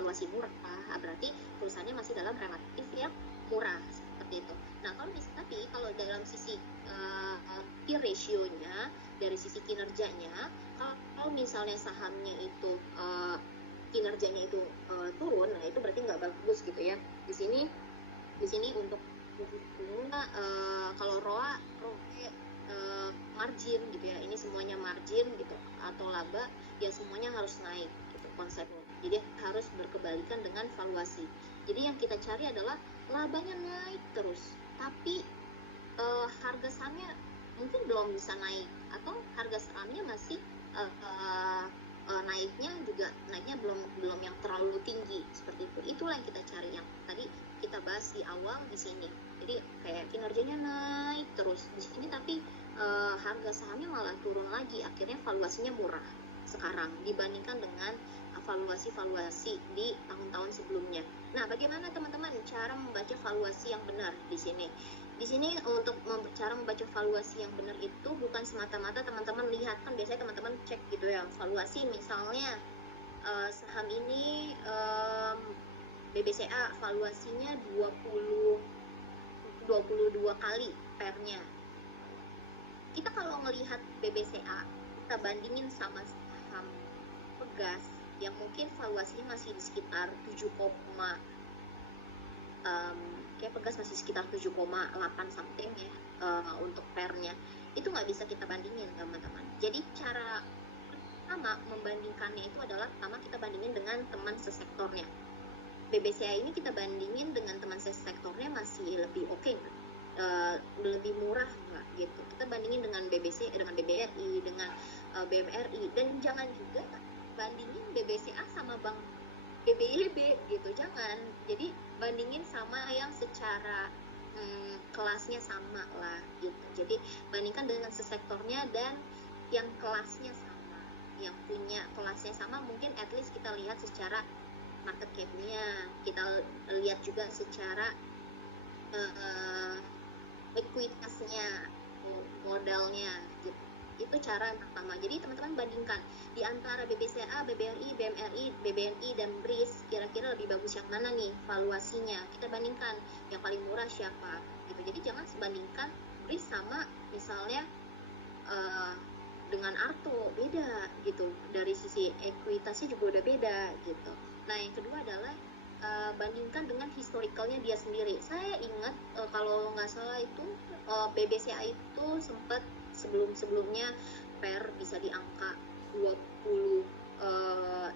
valuasi murah, berarti perusahaannya masih dalam relatif yang murah seperti itu. Nah, kalau dalam sisi P ratio-nya, dari sisi kinerjanya, kalau misalnya sahamnya itu kinerjanya itu turun, nah itu berarti nggak bagus gitu ya. Di sini untuk kalau ROA margin gitu ya, ini semuanya margin gitu atau laba ya, semuanya harus naik gitu konsepnya. Jadi harus berkebalikan dengan valuasi. Jadi yang kita cari adalah labanya naik terus, tapi harga sahamnya mungkin belum bisa naik, atau harga sahamnya masih naiknya belum yang terlalu tinggi seperti itu. Itulah yang kita cari, yang tadi kita bahas di awal di sini. Jadi kayak kinerjanya naik terus di sini, tapi harga sahamnya malah turun lagi, akhirnya valuasinya murah sekarang dibandingkan dengan valuasi di tahun-tahun sebelumnya. Nah, bagaimana teman-teman cara membaca valuasi yang benar di sini? Di sini untuk cara membaca valuasi yang benar itu bukan semata-mata teman-teman lihat, kan biasanya teman-teman cek gitu ya, valuasi misalnya saham ini BBCA valuasinya 22 kali pernya. Kita kalau melihat BBCA, kita bandingin sama saham Pegas yang mungkin valuasinya masih di sekitar 7, kayak Pegas masih sekitar 7,8 something ya untuk pernya, itu nggak bisa kita bandingin teman-teman. Jadi cara pertama membandingkannya itu adalah, pertama kita bandingin dengan teman sesektornya. BBCA ini kita bandingin dengan teman sesektornya masih lebih oke nggak? Lebih murah nggak gitu. Kita bandingin dengan dengan BBRI, dengan BMRI, dan jangan juga bandingin BBCA sama Bank BBYB gitu, jangan. Jadi bandingin sama yang secara kelasnya sama lah gitu. Jadi bandingkan dengan sesektornya dan yang kelasnya sama, yang punya kelasnya sama. Mungkin at least kita lihat secara market cap-nya, kita lihat juga secara ekuitasnya, modalnya gitu. Itu cara yang pertama. Jadi teman-teman bandingkan di antara BBCA, BBRI, BMRI, BBNI, dan BRIS, kira-kira lebih bagus yang mana nih valuasinya. Kita bandingkan yang paling murah siapa gitu. Jadi jangan sebandingkan BRIS sama misalnya dengan Arto, beda gitu. Dari sisi ekuitasnya juga udah beda gitu. Nah, yang kedua adalah bandingkan dengan historicalnya dia sendiri. Saya ingat kalau nggak salah itu BBCA itu sempat sebelumnya PER bisa di angka